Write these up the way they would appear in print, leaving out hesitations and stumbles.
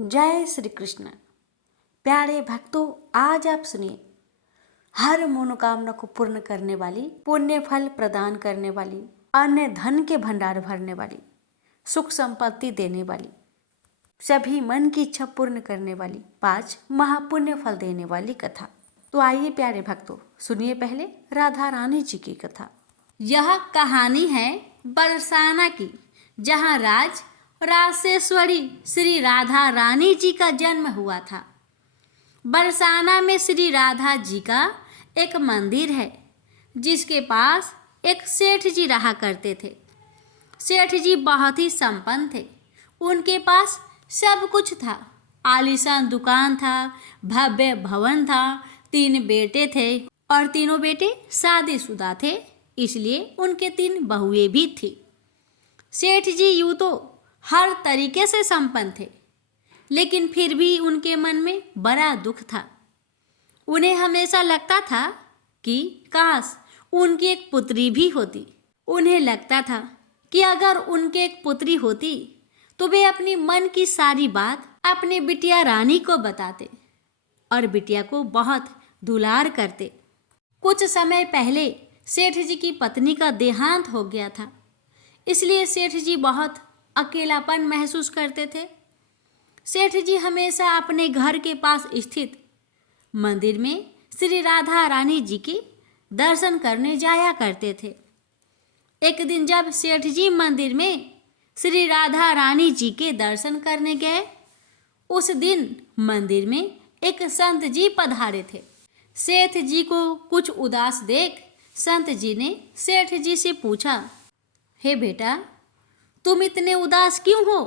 जय श्री कृष्ण। प्यारे भक्तों, आज आप सुनिए हर मनोकामना को पूर्ण करने वाली, पुण्य फल प्रदान करने वाली, अन्य धन के भंडार भरने वाली, सुख संपत्ति देने वाली, सभी मन की इच्छा पूर्ण करने वाली 5 महापुण्य फल देने वाली कथा। तो आइए प्यारे भक्तों, सुनिए पहले राधा रानी जी की कथा। यह कहानी है बरसाना की, जहाँ रासेश्वरी श्री राधा रानी जी का जन्म हुआ था। बरसाना में श्री राधा जी का एक मंदिर है, जिसके पास एक सेठ जी रहा करते थे। सेठ जी बहुत ही संपन्न थे। उनके पास सब कुछ था। आलीशान दुकान था, भव्य भवन था, 3 बेटे थे और तीनों बेटे शादीशुदा थे, इसलिए उनके 3 बहुएं भी थी। सेठ जी यूँ तो हर तरीके से संपन्न थे, लेकिन फिर भी उनके मन में बड़ा दुख था। उन्हें हमेशा लगता था कि काश उनकी एक पुत्री भी होती। उन्हें लगता था कि अगर उनके एक पुत्री होती तो वे अपनी मन की सारी बात अपनी बिटिया रानी को बताते और बिटिया को बहुत दुलार करते। कुछ समय पहले सेठ जी की पत्नी का देहांत हो गया था, इसलिए सेठ जी बहुत अकेलापन महसूस करते थे। सेठ जी हमेशा अपने घर के पास स्थित मंदिर में श्री राधा रानी जी के दर्शन करने जाया करते थे। एक दिन जब सेठ जी मंदिर में श्री राधा रानी जी के दर्शन करने गए, उस दिन मंदिर में एक संत जी पधारे थे। सेठ जी को कुछ उदास देख संत जी ने सेठ जी से पूछा, हे बेटा, तुम इतने उदास क्यों हो?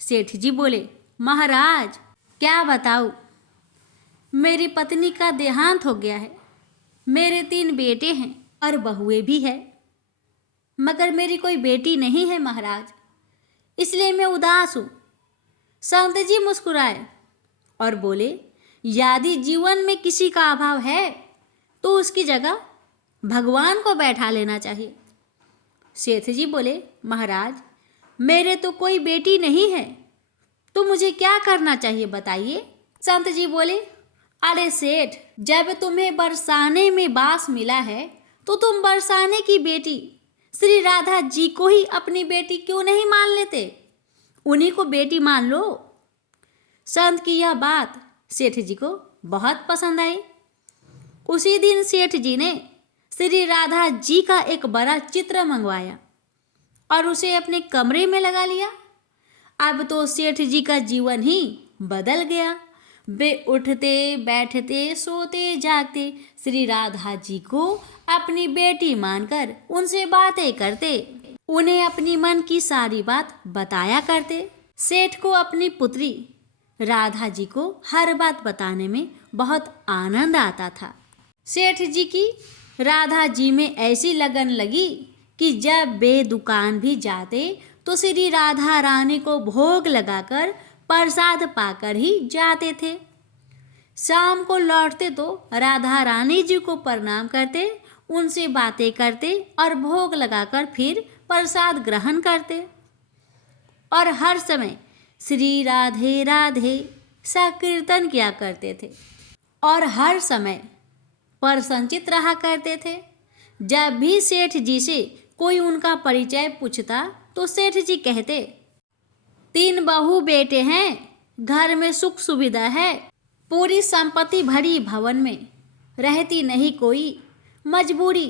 सेठ जी बोले, महाराज क्या बताऊं, मेरी पत्नी का देहांत हो गया है। मेरे 3 बेटे हैं और बहुएं भी है, मगर मेरी कोई बेटी नहीं है महाराज, इसलिए मैं उदास हूँ। संत जी मुस्कुराए और बोले, यदि जीवन में किसी का अभाव है तो उसकी जगह भगवान को बैठा लेना चाहिए। सेठ जी बोले, महाराज मेरे तो कोई बेटी नहीं है, तो मुझे क्या करना चाहिए बताइए। संत जी बोले, अरे सेठ, जब तुम्हें बरसाने में बास मिला है तो तुम बरसाने की बेटी श्री राधा जी को ही अपनी बेटी क्यों नहीं मान लेते? उन्हीं को बेटी मान लो। संत की यह बात सेठ जी को बहुत पसंद आई। उसी दिन सेठ जी ने श्री राधा जी का एक बड़ा चित्र मंगवाया और उसे अपने कमरे में लगा लिया। अब तो सेठ जी का जीवन ही बदल गया। वे उठते बैठते सोते जागते श्री राधा जी को अपनी बेटी मानकर उनसे बातें करते, उन्हें अपनी मन की सारी बात बताया करते। सेठ को अपनी पुत्री राधा जी को हर बात बताने में बहुत आनंद आता था। सेठ जी की राधा जी में ऐसी लगन लगी कि जब वे दुकान भी जाते तो श्री राधा रानी को भोग लगाकर प्रसाद पाकर ही जाते थे। शाम को लौटते तो राधा रानी जी को प्रणाम करते, उनसे बातें करते और भोग लगाकर फिर प्रसाद ग्रहण करते और हर समय श्री राधे राधे सा कीर्तन किया करते थे और हर समय प्रसन्नचित रहा करते थे। जब भी सेठ जी से कोई उनका परिचय पूछता तो सेठ जी कहते, 3 बहू बेटे हैं, घर में सुख सुविधा है, पूरी संपत्ति भरी भवन में, रहती नहीं कोई मजबूरी,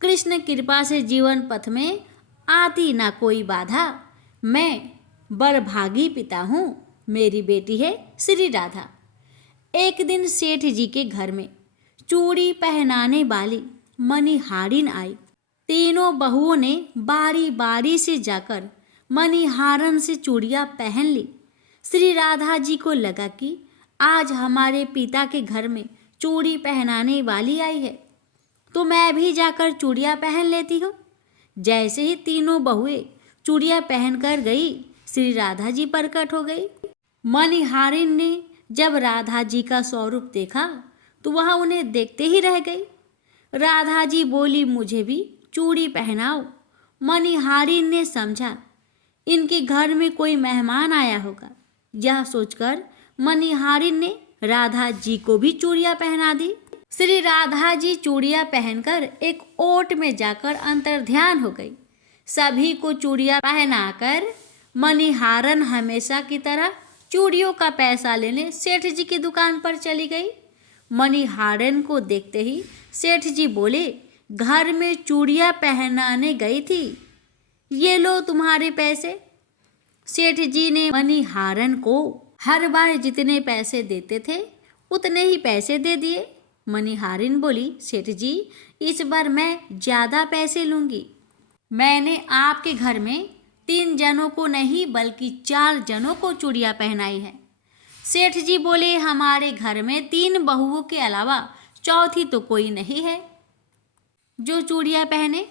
कृष्ण कृपा से जीवन पथ में आती ना कोई बाधा, मैं बड़भागी पिता हूँ, मेरी बेटी है श्री राधा। एक दिन सेठ जी के घर में चूड़ी पहनाने वाली मणिहारिन आई। तीनों बहुओं ने बारी बारी से जाकर मणिहारन से चूड़ियाँ पहन ली। श्री राधा जी को लगा कि आज हमारे पिता के घर में चूड़ी पहनाने वाली आई है, तो मैं भी जाकर चूड़ियाँ पहन लेती हूँ। जैसे ही तीनों बहुएं चूड़ियाँ पहनकर गई, श्री राधा जी प्रकट हो गई। मणिहारिन ने जब राधा जी का स्वरूप देखा तो वह उन्हें देखते ही रह गई। राधा जी बोली, मुझे भी चूड़ी पहनाओ। मणिहारिन ने समझा इनके घर में कोई मेहमान आया होगा, यह सोचकर मणिहारिन ने राधा जी को भी चूड़ियां पहना दी। श्री राधा जी चूड़ियां पहनकर एक ओट में जाकर अंतर्ध्यान हो गई। सभी को चूड़ियां पहनाकर मणिहारन हमेशा की तरह चूड़ियों का पैसा लेने सेठ जी की दुकान पर चली गई। मणिहारन को देखते ही सेठ जी बोले, घर में चूड़ियां पहनाने गई थी, ये लो तुम्हारे पैसे। सेठ जी ने मणिहारन को हर बार जितने पैसे देते थे उतने ही पैसे दे दिए। मणिहारिन बोली, सेठ जी इस बार मैं ज्यादा पैसे लूंगी। मैंने आपके घर में 3 जनों को नहीं बल्कि 4 जनों को चूड़ियां पहनाई है। सेठ जी बोले, हमारे घर में 3 बहुओं के अलावा चौथी तो कोई नहीं है जो चूड़ियां पहने।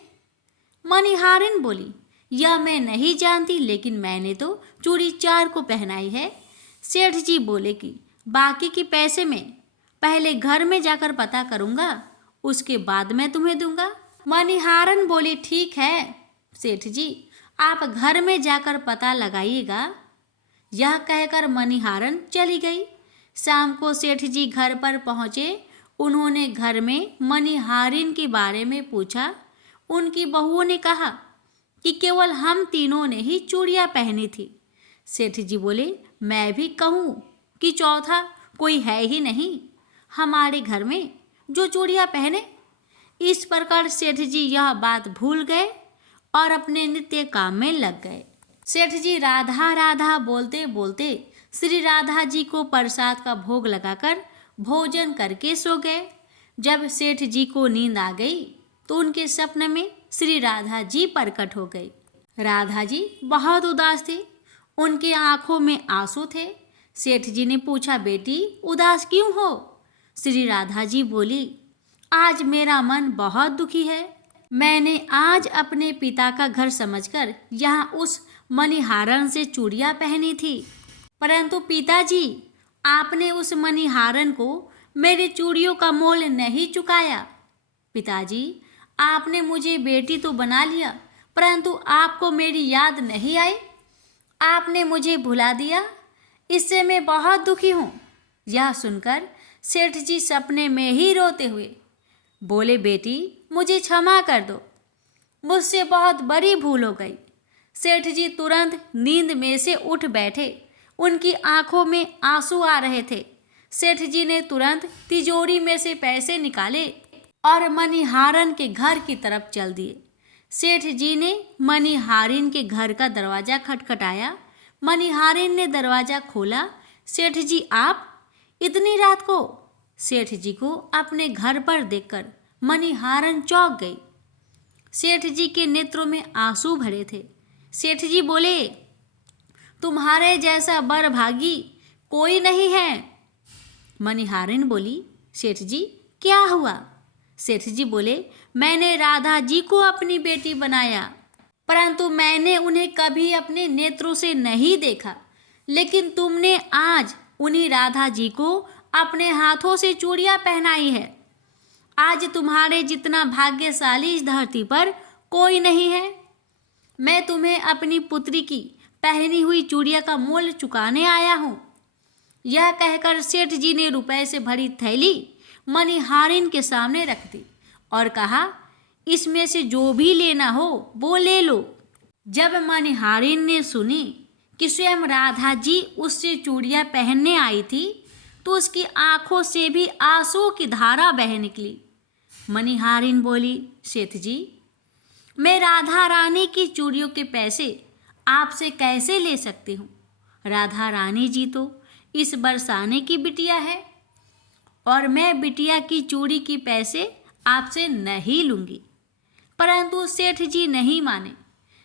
मणिहारिन बोली, यह मैं नहीं जानती, लेकिन मैंने तो चूड़ी 4 को पहनाई है। सेठ जी बोले कि बाकी के पैसे में पहले घर में जाकर पता करूंगा, उसके बाद मैं तुम्हें दूंगा। मणिहारन बोली, ठीक है सेठ जी, आप घर में जाकर पता लगाइएगा। यह कहकर मणिहारन चली गई। शाम को सेठ जी घर पर पहुंचे। उन्होंने घर में मणिहारिन के बारे में पूछा। उनकी बहुओं ने कहा कि केवल हम तीनों ने ही चूड़ियां पहनी थी। सेठ जी बोले, मैं भी कहूँ कि चौथा कोई है ही नहीं हमारे घर में जो चूड़ियां पहने। इस प्रकार सेठ जी यह बात भूल गए और अपने नित्य काम में लग गए। सेठ जी राधा राधा बोलते बोलते श्री राधा जी को प्रसाद का भोग लगाकर भोजन करके सो गए। जब सेठ जी को नींद आ गई तो उनके स्वप्न में श्री राधा जी प्रकट हो गई। राधा जी बहुत उदास थे, उनके आंखों में आंसू थे। सेठ जी ने पूछा, बेटी उदास क्यों हो? श्री राधा जी बोली, आज मेरा मन बहुत दुखी है। मैंने आज अपने पिता का घर समझकर यहाँ उस मणिहारन से चूड़ियां पहनी थी, परंतु पिताजी आपने उस मणिहारन को मेरी चूड़ियों का मोल नहीं चुकाया। पिताजी आपने मुझे बेटी तो बना लिया, परंतु आपको मेरी याद नहीं आई, आपने मुझे भुला दिया, इससे मैं बहुत दुखी हूँ। यह सुनकर सेठ जी सपने में ही रोते हुए बोले, बेटी मुझे क्षमा कर दो, मुझसे बहुत बड़ी भूल हो गई। सेठ जी तुरंत नींद में से उठ बैठे, उनकी आंखों में आंसू आ रहे थे। सेठ जी ने तुरंत तिजोरी में से पैसे निकाले और मणिहारन के घर की तरफ चल दिए। सेठ जी ने मणिहारिन के घर का दरवाजा खटखटाया। मणिहारिन ने दरवाजा खोला। सेठ जी आप इतनी रात को? सेठ जी को अपने घर पर देखकर मणिहारन चौंक गई। सेठ जी के नेत्रों में आंसू भरे थे। सेठ जी बोले, तुम्हारे जैसा बड़भागी कोई नहीं है। मणिहारिन बोली, सेठ जी क्या हुआ? सेठ जी बोले, मैंने राधा जी को अपनी बेटी बनाया, परंतु मैंने उन्हें कभी अपने नेत्रों से नहीं देखा, लेकिन तुमने आज उन्हीं राधा जी को अपने हाथों से चूड़ियां पहनाई है। आज तुम्हारे जितना भाग्यशाली इस धरती पर कोई नहीं है। मैं तुम्हें अपनी पुत्री की पहनी हुई चूड़ियां का मोल चुकाने आया हूँ। यह कहकर सेठ जी ने रुपए से भरी थैली मणिहारिन के सामने रख दी और कहा, इसमें से जो भी लेना हो वो ले लो। जब मणिहारिन ने सुनी कि स्वयं राधा जी उससे चूड़ियां पहनने आई थी तो उसकी आंखों से भी आंसू की धारा बह निकली। मणिहारिन बोली, सेठ जी मैं राधा रानी की चूड़ियों के पैसे आपसे कैसे ले सकती हूँ? राधा रानी जी तो इस बरसाने की बिटिया है और मैं बिटिया की चूड़ी की पैसे आपसे नहीं लूँगी। परंतु सेठ जी नहीं माने।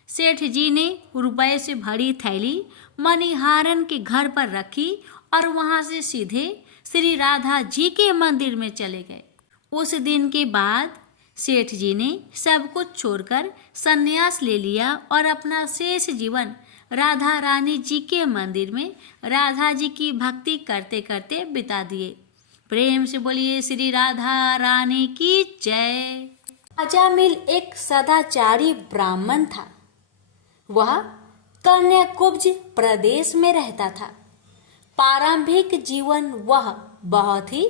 सेठ जी ने रुपए से भरी थैली मणिहारन के घर पर रखी और वहाँ से सीधे श्री राधा जी के मंदिर में चले गए। उस दिन के बाद सेठ जी ने सब कुछ छोड़कर संन्यास ले लिया और अपना शेष जीवन राधा रानी जी के मंदिर में राधा जी की भक्ति करते करते बिता दिए। प्रेम से बोलिए श्री राधा रानी की जय। अजामिल एक सदाचारी ब्राह्मण था। वह कन्याकुब्ज प्रदेश में रहता था। प्रारंभिक जीवन वह बहुत ही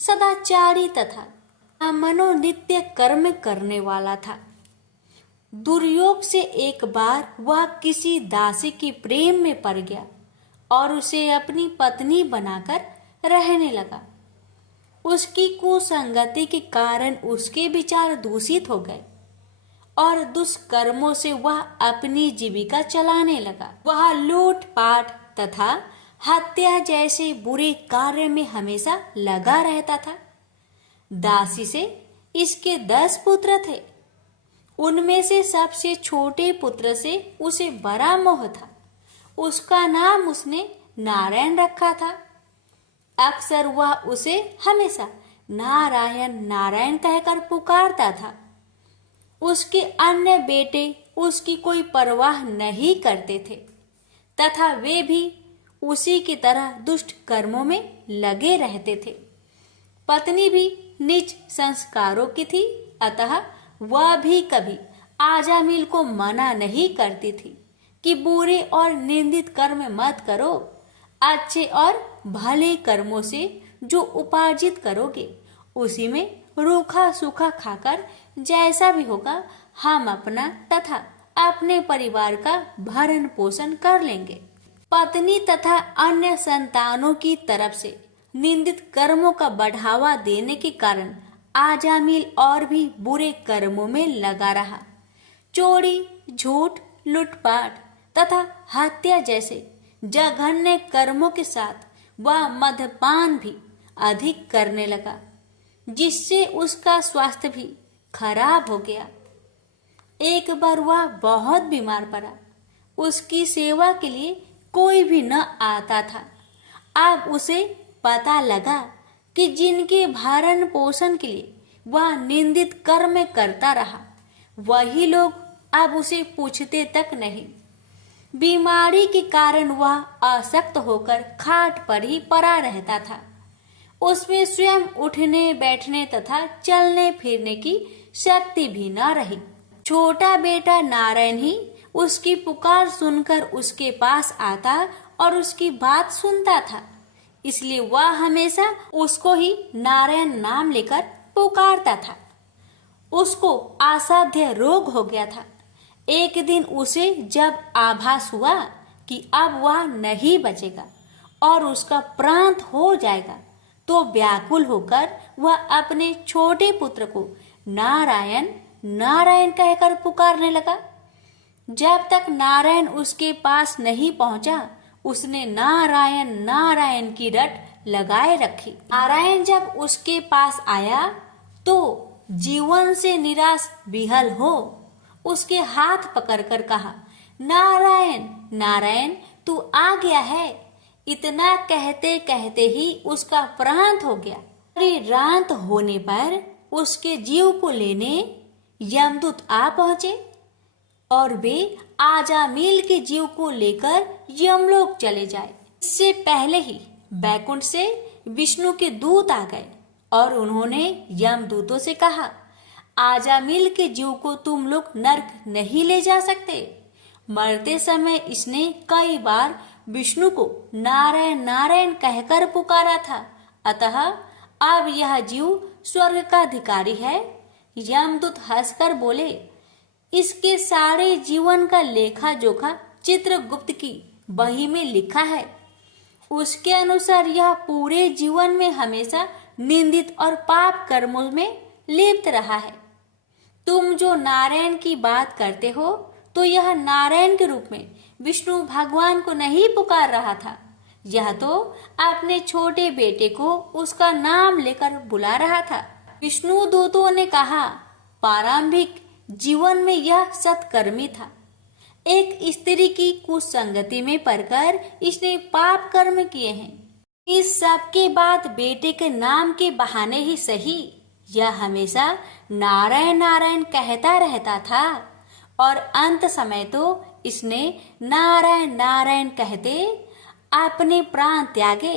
सदाचारी तथा मनोनित्य कर्म करने वाला था। दुर्योग से एक बार वह किसी दासी की प्रेम में पड़ गया और उसे अपनी पत्नी बनाकर रहने लगा। उसकी कुसंगति के कारण उसके विचार दूषित हो गए और दुष्कर्मों से वह अपनी जीविका चलाने लगा। वह लूटपाट तथा हत्या जैसे बुरे कार्य में हमेशा लगा रहता था। दासी से इसके 10 पुत्र थे। उनमें से सबसे छोटे पुत्र से उसे बड़ा मोह था। उसका नाम उसने नारायण रखा था। अक्सर वह उसे हमेशा नारायण नारायण कहकर पुकारता था। उसके अन्य बेटे उसकी कोई परवाह नहीं करते थे तथा वे भी उसी की तरह दुष्ट कर्मों में लगे रहते थे। पत्नी भी नीच संस्कारों की थी, अतः वह भी कभी आजामिल को मना नहीं करती थी कि बुरे और निंदित कर्म मत करो। अच्छे और भले कर्मों से जो उपार्जित करोगे उसी में रूखा सूखा खाकर जैसा भी होगा हम अपना तथा अपने परिवार का भरण पोषण कर लेंगे। पत्नी तथा अन्य संतानों की तरफ से निंदित कर्मों का बढ़ावा देने के कारण आजामिल और भी बुरे कर्मों में लगा रहा। चोरी, झूठ, लूटपाट तथा हत्या जैसे जघन्य कर्मों के साथ वह मद्यपान भी अधिक करने लगा, जिससे उसका स्वास्थ्य भी खराब हो गया। एक बार वह बहुत बीमार पड़ा। उसकी सेवा के लिए कोई भी न आता था। अब उसे पता लगा कि जिनके भरण पोषण के लिए वह निंदित कर्म करता रहा, वही लोग अब उसे पूछते तक नहीं। बीमारी के कारण वह अशक्त होकर खाट पर ही पड़ा रहता था। उसमें स्वयं उठने बैठने तथा चलने फिरने की शक्ति भी न रही। छोटा बेटा नारायण ही उसकी पुकार सुनकर उसके पास आता और उसकी बात सुनता था, इसलिए वह हमेशा उसको ही नारायण नाम लेकर पुकारता था। उसको असाध्य रोग हो गया था। एक दिन उसे जब आभास हुआ कि अब वह नहीं बचेगा और उसका प्रांत हो जाएगा, तो व्याकुल होकर वह अपने छोटे पुत्र को नारायण नारायण कहकर पुकारने लगा। जब तक नारायण उसके पास नहीं पहुंचा, उसने नारायण नारायण की रट लगाए रखी। नारायण जब उसके पास आया तो जीवन से निराश विहल हो उसके हाथ पकड़कर कहा, नारायण नारायण तू आ गया है। इतना कहते कहते ही उसका प्रांत हो गया। रात होने पर उसके जीव को लेने यमदूत आ पहुंचे और वे आजामिल के जीव को लेकर यमलोक चले जाए। इससे पहले ही बैकुंठ से विष्णु के दूत आ गए और उन्होंने यमदूतों से कहा, आजामिल के जीव को तुम लोग नरक नहीं ले जा सकते। मरते समय इसने कई बार विष्णु को नारायण नारायण कहकर पुकारा था, अतः अब यह जीव स्वर्ग का अधिकारी है। यमदूत हंसकर बोले, इसके सारे जीवन का लेखा जोखा चित्रगुप्त की बही में लिखा है। उसके अनुसार यह पूरे जीवन में हमेशा निंदित और पाप कर्मों में लिप्त रहा है। तुम जो नारायण की बात करते हो, तो यह नारायण के रूप में विष्णु भगवान को नहीं पुकार रहा था, यह तो अपने छोटे बेटे को उसका नाम लेकर बुला रहा था। विष्णु दूतों ने कहा, प्रारंभिक जीवन में यह सत्कर्मी था। एक स्त्री की कुसंगति में पड़कर इसने पाप कर्म किए हैं। इस सब के बाद बेटे के नाम के बहाने ही सही यह हमेशा नारायण नारायण कहता रहता था और अंत समय तो इसने नारायण नारायण कहते अपने प्राण त्यागे।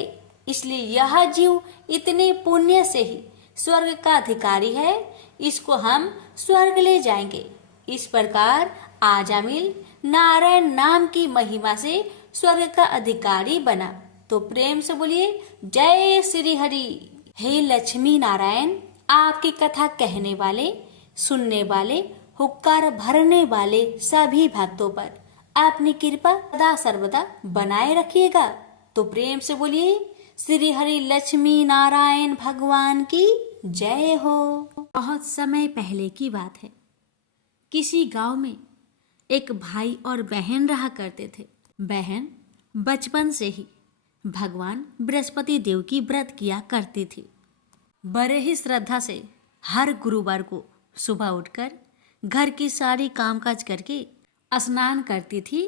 इसलिए यह जीव इतने पुण्य से ही स्वर्ग का अधिकारी है, इसको हम स्वर्ग ले जाएंगे। इस प्रकार आजामिल नारायण नाम की महिमा से स्वर्ग का अधिकारी बना तो प्रेम से बोलिए जय श्री हरि। हे लक्ष्मी नारायण, आपकी कथा कहने वाले, सुनने वाले, हुक्कार भरने वाले सभी भक्तों पर अपनी कृपा सदा सर्वदा बनाए रखिएगा। तो प्रेम से बोलिए श्री हरि लक्ष्मी नारायण भगवान की जय हो। बहुत समय पहले की बात है। किसी गांव में एक भाई और बहन रहा करते थे। बहन बचपन से ही भगवान बृहस्पति देव की व्रत किया करती थी। बड़े ही श्रद्धा से हर गुरुवार को सुबह उठकर घर की सारी कामकाज करके स्नान करती थी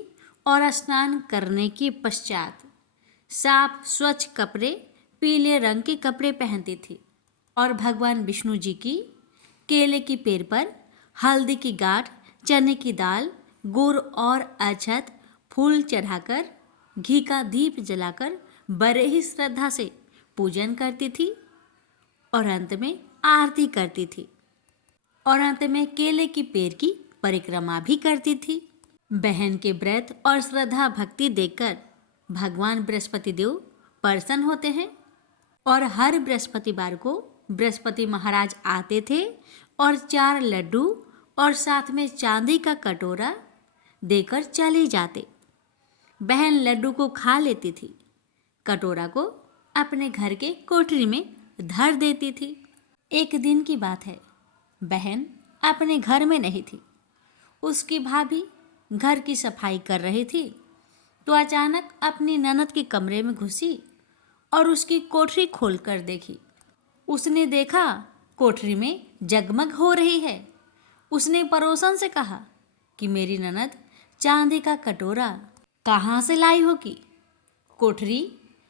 और स्नान करने के पश्चात साफ स्वच्छ कपड़े, पीले रंग के कपड़े पहनती थी और भगवान विष्णु जी की केले की पेड़ पर हल्दी की गांठ, चने की दाल, गुड़ और अक्षत, फूल चढ़ाकर घी का दीप जलाकर बड़े ही श्रद्धा से पूजन करती थी और अंत में आरती करती थी और अंत में केले की पेड़ की परिक्रमा भी करती थी। बहन के व्रत और श्रद्धा भक्ति देखकर भगवान बृहस्पति देव प्रसन्न होते हैं और हर बृहस्पतिवार को बृहस्पति महाराज आते थे और 4 लड्डू और साथ में चांदी का कटोरा देकर चले जाते। बहन लड्डू को खा लेती थी, कटोरा को अपने घर के कोठरी में धर देती थी। एक दिन की बात है, बहन अपने घर में नहीं थी। उसकी भाभी घर की सफाई कर रही थी तो अचानक अपनी ननद के कमरे में घुसी और उसकी कोठरी खोलकर देखी। उसने देखा कोठरी में जगमग हो रही है। उसने पड़ोसन से कहा कि मेरी ननद चांदी का कटोरा कहाँ से लाई होगी? कोठरी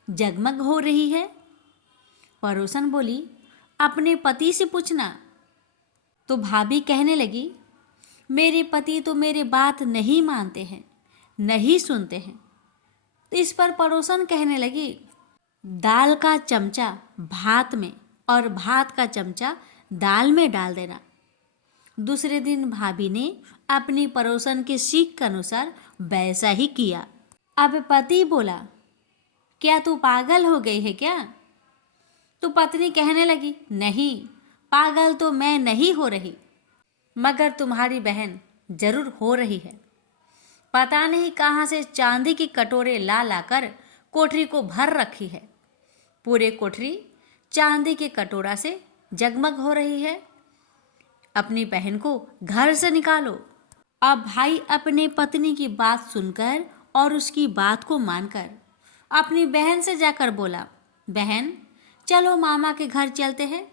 जगमग हो रही है। पड़ोसन बोली अपने पति से पूछना। तो भाभी कहने लगी मेरे पति तो मेरे बात नहीं मानते हैं, नहीं सुनते हैं। तो इस पर पड़ोसन कहने लगी दाल का चमचा भात में और भात का चमचा दाल में डाल देना। दूसरे दिन भाभी ने अपनी पड़ोसन के सीख के अनुसार वैसा ही किया। अब पति बोला क्या तू पागल हो गई है क्या? तो पत्नी कहने लगी नहीं, पागल तो मैं नहीं हो रही, मगर तुम्हारी बहन जरूर हो रही है। पता नहीं कहाँ से चांदी की कटोरे ला लाकर कोठरी को भर रखी है। पूरे कोठरी चांदी के कटोरा से जगमग हो रही है। अपनी बहन को घर से निकालो। अब भाई अपने पत्नी की बात सुनकर और उसकी बात को मानकर अपनी बहन से जाकर बोला बहन चलो मामा के घर चलते हैं।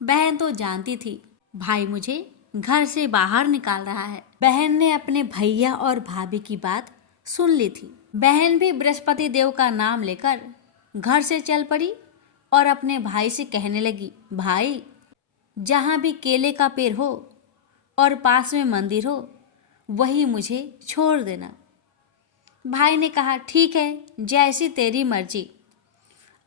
बहन तो जानती थी भाई मुझे घर से बाहर निकाल रहा है। बहन ने अपने भैया और भाभी की बात सुन ली थी। बहन भी बृहस्पति देव का नाम लेकर घर से चल पड़ी और अपने भाई से कहने लगी भाई जहाँ भी केले का पेड़ हो और पास में मंदिर हो वही मुझे छोड़ देना। भाई ने कहा ठीक है, जैसी तेरी मर्जी।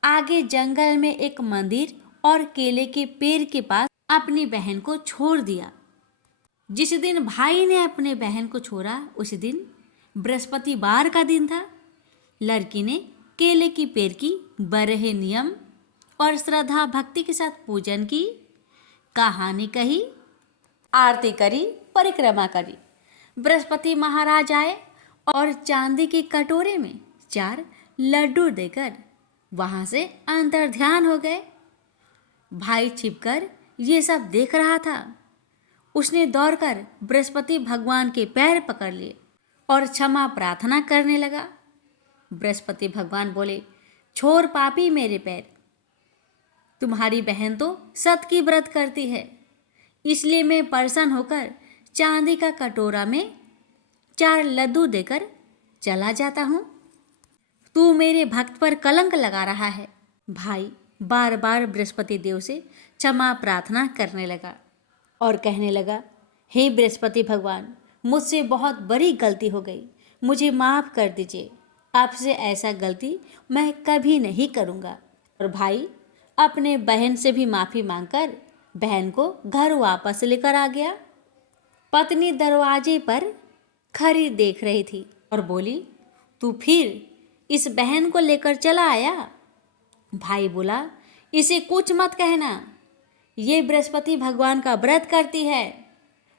आगे जंगल में एक मंदिर और केले के पेड़ के पास अपनी बहन को छोड़ दिया। जिस दिन भाई ने अपने बहन को छोड़ा उस दिन बृहस्पतिवार का दिन था। लड़की ने केले की पेड़ की बड़े नियम और श्रद्धा भक्ति के साथ पूजन की, कहानी कही, आरती करी, परिक्रमा करी। बृहस्पति महाराज आए और चांदी के कटोरे में 4 लड्डू देकर वहां से अंतर ध्यान हो गए। भाई छिपकर ये सब देख रहा था। उसने दौड़कर बृहस्पति भगवान के पैर पकड़ लिए और क्षमा प्रार्थना करने लगा। बृहस्पति भगवान बोले छोड़ पापी मेरे पैर, तुम्हारी बहन तो सत की व्रत करती है, इसलिए मैं प्रसन्न होकर चांदी का कटोरा में 4 लड्डू देकर चला जाता हूँ। तू मेरे भक्त पर कलंक लगा रहा है। भाई बार बार बृहस्पति देव से क्षमा प्रार्थना करने लगा और कहने लगा हे बृहस्पति भगवान, मुझसे बहुत बड़ी गलती हो गई, मुझे माफ़ कर दीजिए। आपसे ऐसा गलती मैं कभी नहीं करूँगा। और भाई अपने बहन से भी माफ़ी मांगकर बहन को घर वापस लेकर आ गया। पत्नी दरवाजे पर खड़ी देख रही थी और बोली तू फिर इस बहन को लेकर चला आया। भाई बोला, इसे कुछ मत कहना, ये बृहस्पति भगवान का व्रत करती है।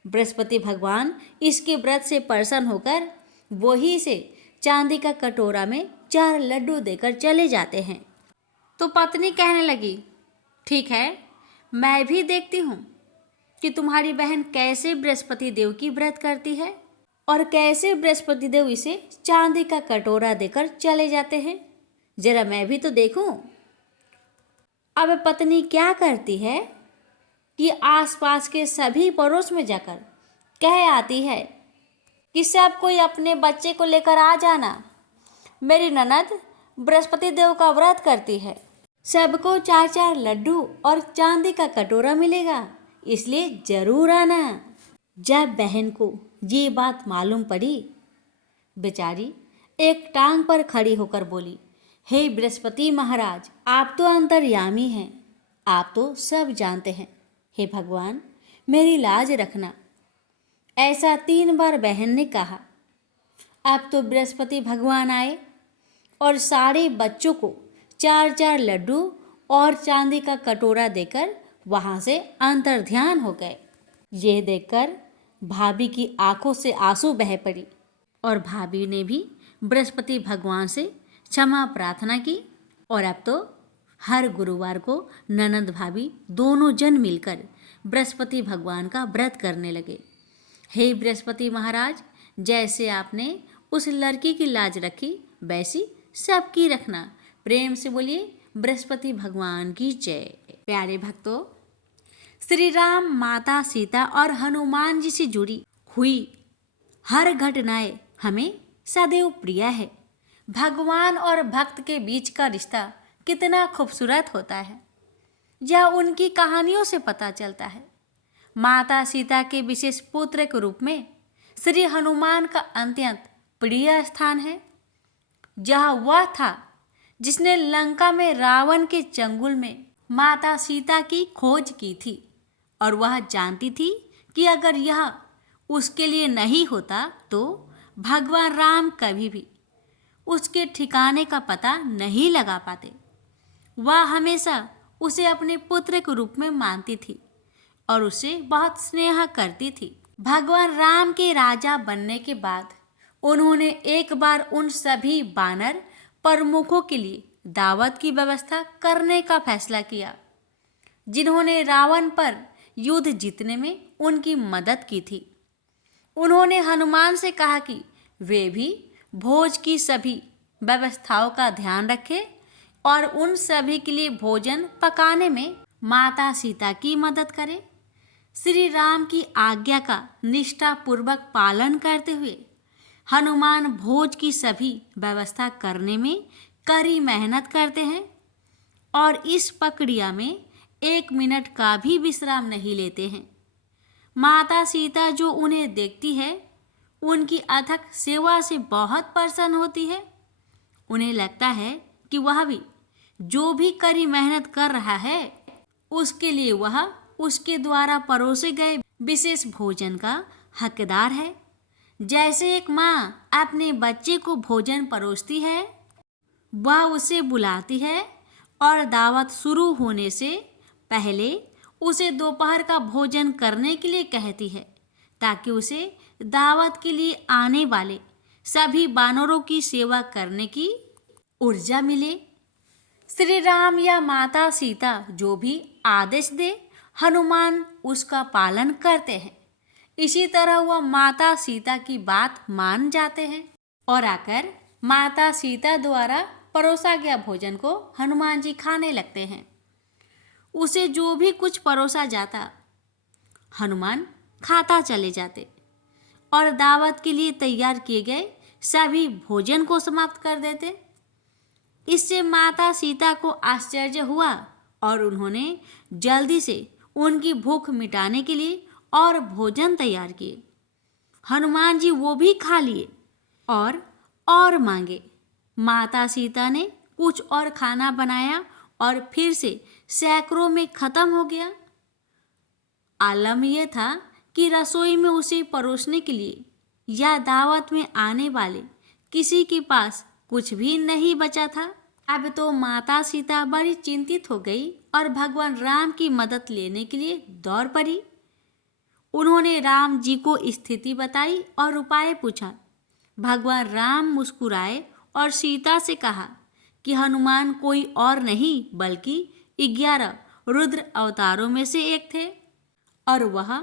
बृहस्पति भगवान इसके व्रत से प्रसन्न होकर वही से चांदी का कटोरा में 4 लड्डू देकर चले जाते हैं। तो पत्नी कहने लगी, ठीक है, मैं भी देखती हूँ कि तुम्हारी बहन कैसे बृहस्पति देव की व्रत करती है और कैसे बृहस्पति देव इसे चांदी का कटोरा देकर चले जाते हैं। जरा मैं भी तो देखूं। अब पत्नी क्या करती है कि आसपास के सभी पड़ोस में जाकर कह आती है कि सब कोई अपने बच्चे को लेकर आ जाना, मेरी ननद बृहस्पति देव का व्रत करती है, सबको 4-4 लड्डू और चांदी का कटोरा मिलेगा, इसलिए जरूर आना। जब बहन को ये बात मालूम पड़ी, बेचारी एक टांग पर खड़ी होकर बोली, हे बृहस्पति महाराज, आप तो अंतर्यामी हैं, आप तो सब जानते हैं, हे भगवान मेरी लाज रखना। ऐसा 3 बार बहन ने कहा। अब तो बृहस्पति भगवान आए और सारे बच्चों को 4-4 लड्डू और चांदी का कटोरा देकर वहाँ से अंतर्ध्यान हो गए। यह देखकर भाभी की आंखों से आंसू बह पड़ी और भाभी ने भी बृहस्पति भगवान से क्षमा प्रार्थना की। और अब तो हर गुरुवार को ननद भाभी दोनों जन मिलकर बृहस्पति भगवान का व्रत करने लगे। हे बृहस्पति महाराज, जैसे आपने उस लड़की की लाज रखी वैसी सबकी रखना। प्रेम से बोलिए बृहस्पति भगवान की जय। प्यारे भक्तों, श्री राम, माता सीता और हनुमान जी से जुड़ी हुई हर घटनाएं हमें सदैव प्रिय है। भगवान और भक्त के बीच का रिश्ता कितना खूबसूरत होता है, यह उनकी कहानियों से पता चलता है। माता सीता के विशेष पुत्र के रूप में श्री हनुमान का अत्यंत प्रिय स्थान है। यह वह था जिसने लंका में रावण के चंगुल में माता सीता की खोज की थी और वह जानती थी कि अगर यह उसके लिए नहीं होता तो भगवान राम कभी भी उसके ठिकाने का पता नहीं लगा पाते। वह हमेशा उसे अपने पुत्र के रूप में मानती थी और उसे बहुत स्नेह करती थी। भगवान राम के राजा बनने के बाद उन्होंने एक बार उन सभी वानर प्रमुखों के लिए दावत की व्यवस्था करने का फैसला किया जिन्होंने रावण पर युद्ध जीतने में उनकी मदद की थी। उन्होंने हनुमान से कहा कि वे भी भोज की सभी व्यवस्थाओं का ध्यान रखें और उन सभी के लिए भोजन पकाने में माता सीता की मदद करें। श्री राम की आज्ञा का निष्ठापूर्वक पालन करते हुए हनुमान भोज की सभी व्यवस्था करने में कड़ी मेहनत करते हैं और इस प्रक्रिया में 1 मिनट का भी विश्राम नहीं लेते हैं। माता सीता जो उन्हें देखती है, उनकी अथक सेवा से बहुत प्रसन्न होती है। उन्हें लगता है कि वह भी जो भी कड़ी मेहनत कर रहा है उसके लिए वह उसके द्वारा परोसे गए विशेष भोजन का हकदार है। जैसे एक माँ अपने बच्चे को भोजन परोसती है, वह उसे बुलाती है और दावत शुरू होने से पहले उसे दोपहर का भोजन करने के लिए कहती है ताकि उसे दावत के लिए आने वाले सभी वानरों की सेवा करने की ऊर्जा मिले। श्री राम या माता सीता जो भी आदेश दे, हनुमान उसका पालन करते हैं। इसी तरह वह माता सीता की बात मान जाते हैं और आकर माता सीता द्वारा परोसा गया भोजन को हनुमान जी खाने लगते हैं। उसे जो भी कुछ परोसा जाता, हनुमान खाता चले जाते और दावत के लिए तैयार किए गए सभी भोजन को समाप्त कर देते। इससे माता सीता को आश्चर्य हुआ और उन्होंने जल्दी से उनकी भूख मिटाने के लिए और भोजन तैयार किए। हनुमान जी वो भी खा लिए और मांगे। माता सीता ने कुछ और खाना बनाया और फिर से सैकड़ों में खत्म हो गया। आलम यह था कि रसोई में उसे परोसने के लिए या दावत में आने वाले किसी के पास कुछ भी नहीं बचा था। अब तो माता सीता बड़ी चिंतित हो गई और भगवान राम की मदद लेने के लिए दौड़ पड़ी। उन्होंने राम जी को स्थिति बताई और उपाय पूछा। भगवान राम मुस्कुराए और सीता से कहा कि हनुमान कोई और नहीं बल्कि 11 रुद्र अवतारों में से एक थे और वह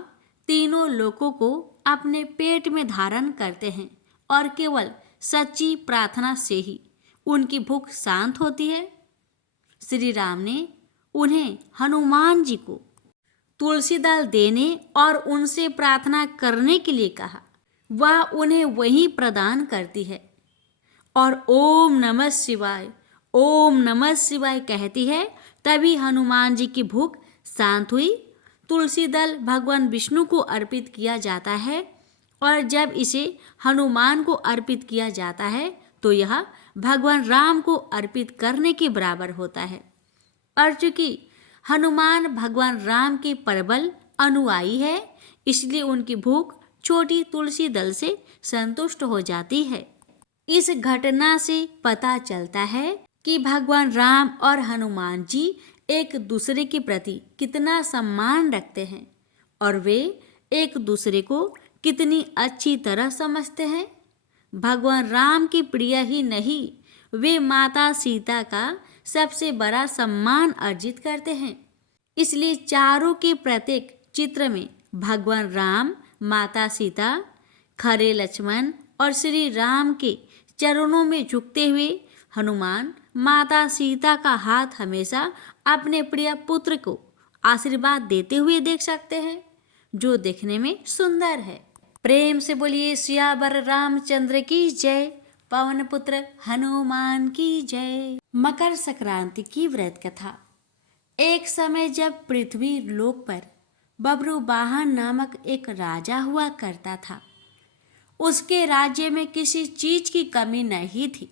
तीनों लोकों को अपने पेट में धारण करते हैं और केवल सच्ची प्रार्थना से ही उनकी भूख शांत होती है। श्री राम ने उन्हें हनुमान जी को तुलसी दल देने और उनसे प्रार्थना करने के लिए कहा। वह उन्हें वही प्रदान करती है और ओम नमः शिवाय, ओम नमः शिवाय कहती है। तभी हनुमान जी की भूख शांत हुई। तुलसी दल भगवान विष्णु को अर्पित किया जाता है और जब इसे हनुमान को अर्पित किया जाता है तो यह भगवान राम को अर्पित करने के बराबर होता है। और चूंकि हनुमान भगवान राम के प्रबल अनुयायी है, इसलिए उनकी भूख छोटी तुलसी दल से संतुष्ट हो जाती है। इस घटना से पता चलता है कि भगवान राम और हनुमान जी एक दूसरे के प्रति कितना सम्मान रखते हैं और वे एक दूसरे को कितनी अच्छी तरह समझते हैं। भगवान राम की प्रिय ही नहीं, वे माता सीता का सबसे बड़ा सम्मान अर्जित करते हैं। इसलिए चारों के प्रत्येक चित्र में भगवान राम, माता सीता, खरे लक्ष्मण और श्री राम के चरणों में झुकते हुए हनुमान माता सीता का हाथ हमेशा अपने प्रिय पुत्र को आशीर्वाद देते हुए देख सकते हैं, जो देखने में सुंदर है। प्रेम से बोलिए सियावर रामचंद्र की जय, पवन पुत्र हनुमान की जय। मकर संक्रांति की व्रत कथा। एक समय जब पृथ्वी लोक पर बब्रुवाहन नामक एक राजा हुआ करता था। उसके राज्य में किसी चीज की कमी नहीं थी।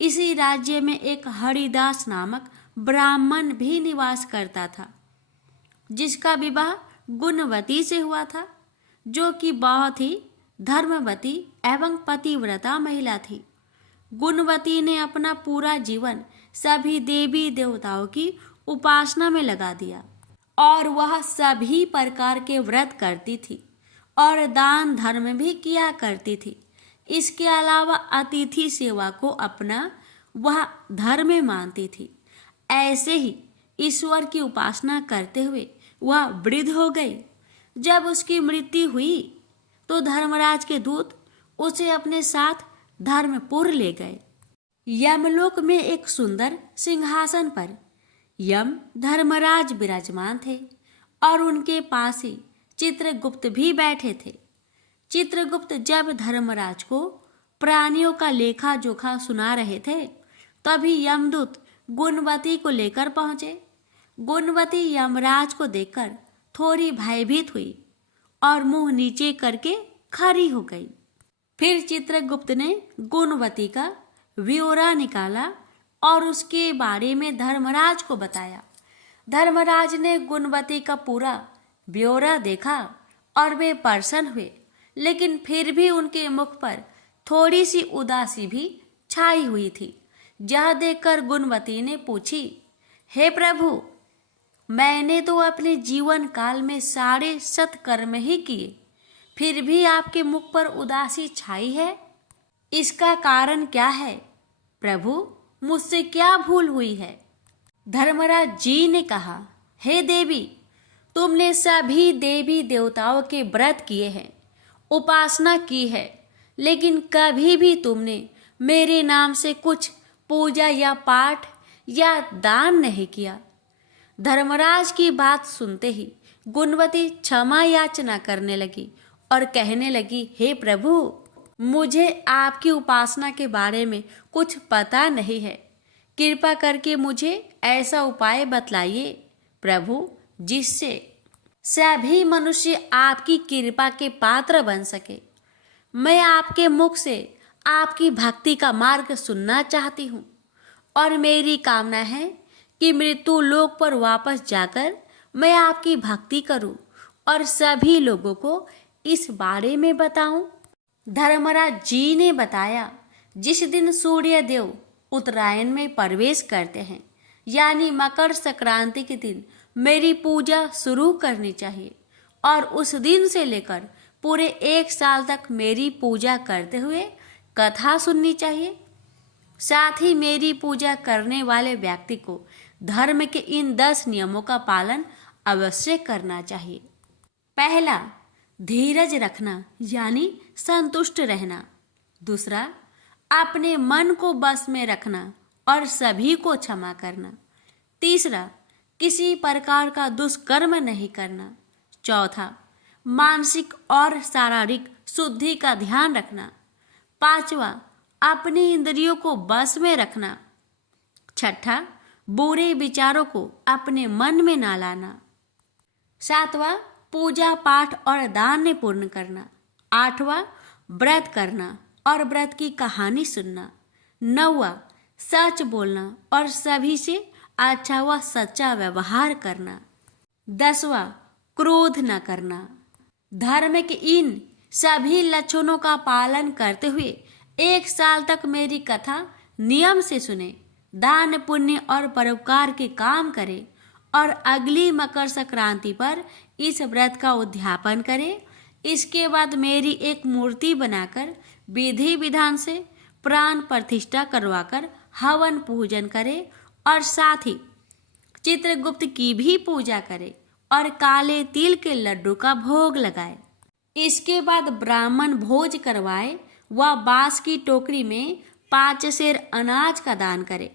इसी राज्य में एक हरिदास नामक ब्राह्मण भी निवास करता था, जिसका विवाह गुणवती से हुआ था, जो कि बहुत ही धर्मवती एवं पतिव्रता महिला थी। गुणवती ने अपना पूरा जीवन सभी देवी देवताओं की उपासना में लगा दिया और वह सभी प्रकार के व्रत करती थी और दान धर्म भी किया करती थी। इसके अलावा अतिथि सेवा को अपना वह धर्म मानती थी। ऐसे ही ईश्वर की उपासना करते हुए वह वृद्ध हो गई। जब उसकी मृत्यु हुई तो धर्मराज के दूत उसे अपने साथ धर्मपुर ले गए। यमलोक में एक सुंदर सिंहासन पर यम धर्मराज विराजमान थे और उनके पास ही चित्रगुप्त भी बैठे थे। चित्रगुप्त जब धर्मराज को प्राणियों का लेखा जोखा सुना रहे थे, तभी यमदूत गुणवती को लेकर पहुंचे। गुणवती यमराज को देखकर थोड़ी भयभीत हुई और मुंह नीचे करके खड़ी हो गई। फिर चित्रगुप्त ने गुणवती का ब्यौरा निकाला और उसके बारे में धर्मराज को बताया। धर्मराज ने गुणवती का पूरा ब्यौरा देखा और वे प्रसन्न हुए, लेकिन फिर भी उनके मुख पर थोड़ी सी उदासी भी छाई हुई थी। यह देखकर गुणवती ने पूछी, हे प्रभु, मैंने तो अपने जीवन काल में सारे सत्कर्म ही किए, फिर भी आपके मुख पर उदासी छाई है। इसका कारण क्या है? प्रभु, मुझसे क्या भूल हुई है? धर्मराज जी ने कहा, हे देवी, तुमने सभी देवी देवताओं के व्रत किए हैं, उपासना की है, लेकिन कभी भी तुमने मेरे नाम से कुछ पूजा या पाठ या दान नहीं किया। धर्मराज की बात सुनते ही गुणवती क्षमा याचना करने लगी और कहने लगी, हे प्रभु, मुझे आपकी उपासना के बारे में कुछ पता नहीं है। कृपा करके मुझे ऐसा उपाय बतलाइए प्रभु, जिससे सभी मनुष्य आपकी कृपा के पात्र बन सके। मैं आपके मुख से आपकी भक्ति का मार्ग सुनना चाहती हूँ और मेरी कामना है कि मृत्यु लोक पर वापस जाकर मैं आपकी भक्ति करूं और सभी लोगों को इस बारे में बताऊं। धर्मराज जी ने बताया, जिस दिन सूर्य देव उत्तरायण में प्रवेश करते हैं, यानी मकर संक्रांति के दिन मेरी पूजा शुरू करनी चाहिए और उस दिन से लेकर पूरे 1 साल तक मेरी पूजा करते हुए कथा सुननी चाहिए। साथ ही मेरी पूजा करने वाले व्यक्ति को धर्म के इन 10 नियमों का पालन अवश्य करना चाहिए। पहला, धीरज रखना यानी संतुष्ट रहना। दूसरा, अपने मन को बस में रखना और सभी को क्षमा करना। तीसरा, किसी प्रकार का दुष्कर्म नहीं करना। चौथा, मानसिक और शारीरिक शुद्धि का ध्यान रखना। पांचवा, अपनी इंद्रियों को बस में रखना। छठा, बुरे विचारों को अपने मन में ना लाना। सातवां, पूजा पाठ और दान पूर्ण करना। आठवां, व्रत करना और व्रत की कहानी सुनना। नौवां, सच बोलना और सभी से अच्छा व सच्चा व्यवहार करना। 10वां, क्रोध न करना। धर्म के इन सभी लक्षणों का पालन करते हुए 1 साल तक मेरी कथा नियम से सुने, दान पुण्य और परोपकार के काम करें और अगली मकर संक्रांति पर इस व्रत का उद्यापन करें। इसके बाद मेरी एक मूर्ति बनाकर विधि विधान से प्राण प्रतिष्ठा करवाकर हवन पूजन करें और साथ ही चित्रगुप्त की भी पूजा करें और काले तिल के लड्डू का भोग लगाए। इसके बाद ब्राह्मण भोज करवाए व बांस की टोकरी में 5 सेर अनाज का दान करे।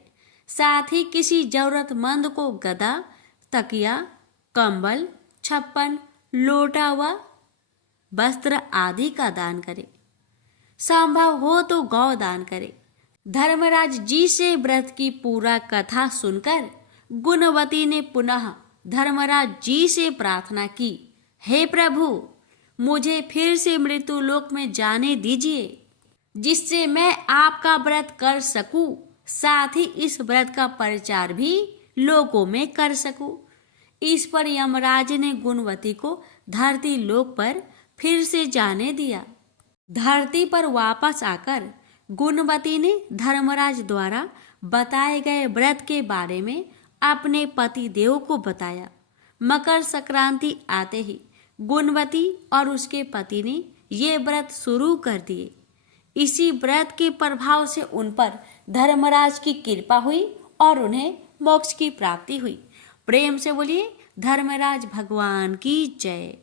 साथ ही किसी जरूरतमंद को गदा, तकिया, कंबल, छप्पन, लोटा व वस्त्र आदि का दान करे। संभव हो तो गौ दान करे। धर्मराज जी से व्रत की पूरा कथा सुनकर गुणवती ने पुनः धर्मराज जी से प्रार्थना की, हे प्रभु, मुझे फिर से मृत्यु लोक में जाने दीजिए, जिससे मैं आपका व्रत कर सकूं, साथ ही इस व्रत का प्रचार भी लोगों में कर सकूं। इस पर यमराज ने गुणवती को धरती लोक पर फिर से जाने दिया। धरती पर वापस आकर गुणवती ने धर्मराज द्वारा बताए गए व्रत के बारे में अपने पति देव को बताया। मकर संक्रांति आते ही गुणवती और उसके पति ने ये व्रत शुरू कर दिए। इसी व्रत के प्रभाव से उन पर धर्मराज की कृपा हुई और उन्हें मोक्ष की प्राप्ति हुई। प्रेम से बोलिए धर्मराज भगवान की जय।